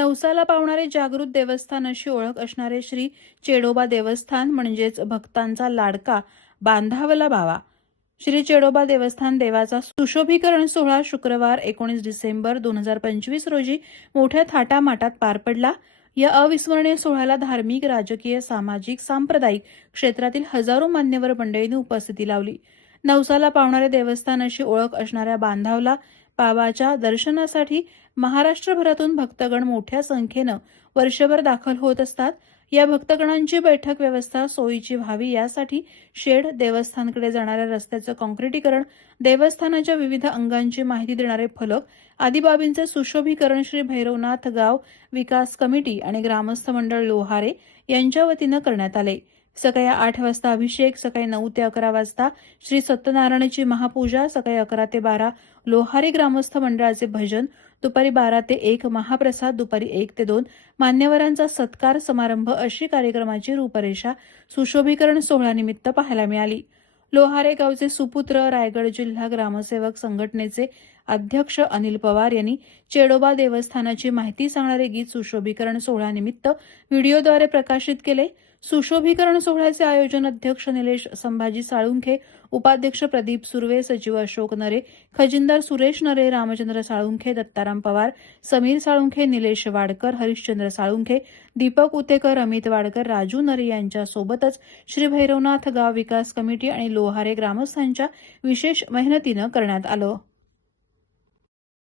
नवसाला पावणारे जागृत देवस्थान अशी ओळख असणारे श्री चेडोबा देवस्थान म्हणजेच भक्तांचा लाडका बांधावला बावा. श्री चेडोबा देवस्थान देवाचा सुशोभीकरण सोहळा शुक्रवार एकोणीस डिसेंबर दोन हजार पंचवीस रोजी मोठ्या थाटामाटात पार पडला. या अविस्मरणीय सोहळ्याला धार्मिक राजकीय सामाजिक सांप्रदायिक क्षेत्रातील हजारो मान्यवर मंडळींनी उपस्थिती लावली. नवसाला पावणारे देवस्थान अशी ओळख असणाऱ्या बांधावला बाबाच्या दर्शनासाठी महाराष्ट्रभरातून भक्तगण मोठ्या संख्येनं वर्षभर दाखल होत असतात. या भक्तगणांची बैठक व्यवस्था सोयीची व्हावी यासाठी शेड देवस्थानकडे जाणाऱ्या रस्त्याचं काँक्रिटीकरण देवस्थानाच्या विविध अंगांची माहिती देणारे फलक आदी बाबींचे सुशोभीकरण श्री भैरवनाथ गाव विकास कमिटी आणि ग्रामस्थ मंडळ लोहारे यांच्या वतीनं करण्यात आले. सकाळी आठ वाजता अभिषेक सकाळी नऊ ते अकरा वाजता श्री सत्यनारायणाची महापूजा सकाळी अकरा ते बारा लोहारी ग्रामस्थ मंडळाचे भजन दुपारी बारा ते एक महाप्रसाद दुपारी एक ते दोन मान्यवरांचा सत्कार समारंभ अशी कार्यक्रमाची रूपरेषा सुशोभीकरण सोहळ्यानिमित्त पाहायला मिळाली. लोहारे गावचे सुपुत्र रायगड जिल्हा ग्रामसेवक संघटनेचे अध्यक्ष अनिल पवार यांनी चेडोबा देवस्थानाची माहिती सांगणारे गीत सुशोभीकरण सोहळ्यानिमित्त व्हिडिओद्वारे प्रकाशित केले. सुशोभीकरण सोहळ्याचे आयोजन अध्यक्ष निलेश संभाजी साळुंखे उपाध्यक्ष प्रदीप सुर्वे सचिव अशोक नरे खजिनदार सुरेश नरे रामचंद्र साळुंखे दत्ताराम पवार समीर साळुंखे निलेश वाडकर हरिश्चंद्र साळुंखे दीपक उतेकर अमित वाडकर राजू नरे यांच्यासोबतच श्री भैरवनाथ गाव विकास कमिटी आणि लोहारे ग्रामस्थांच्या विशेष मेहनतीनं करण्यात आलं.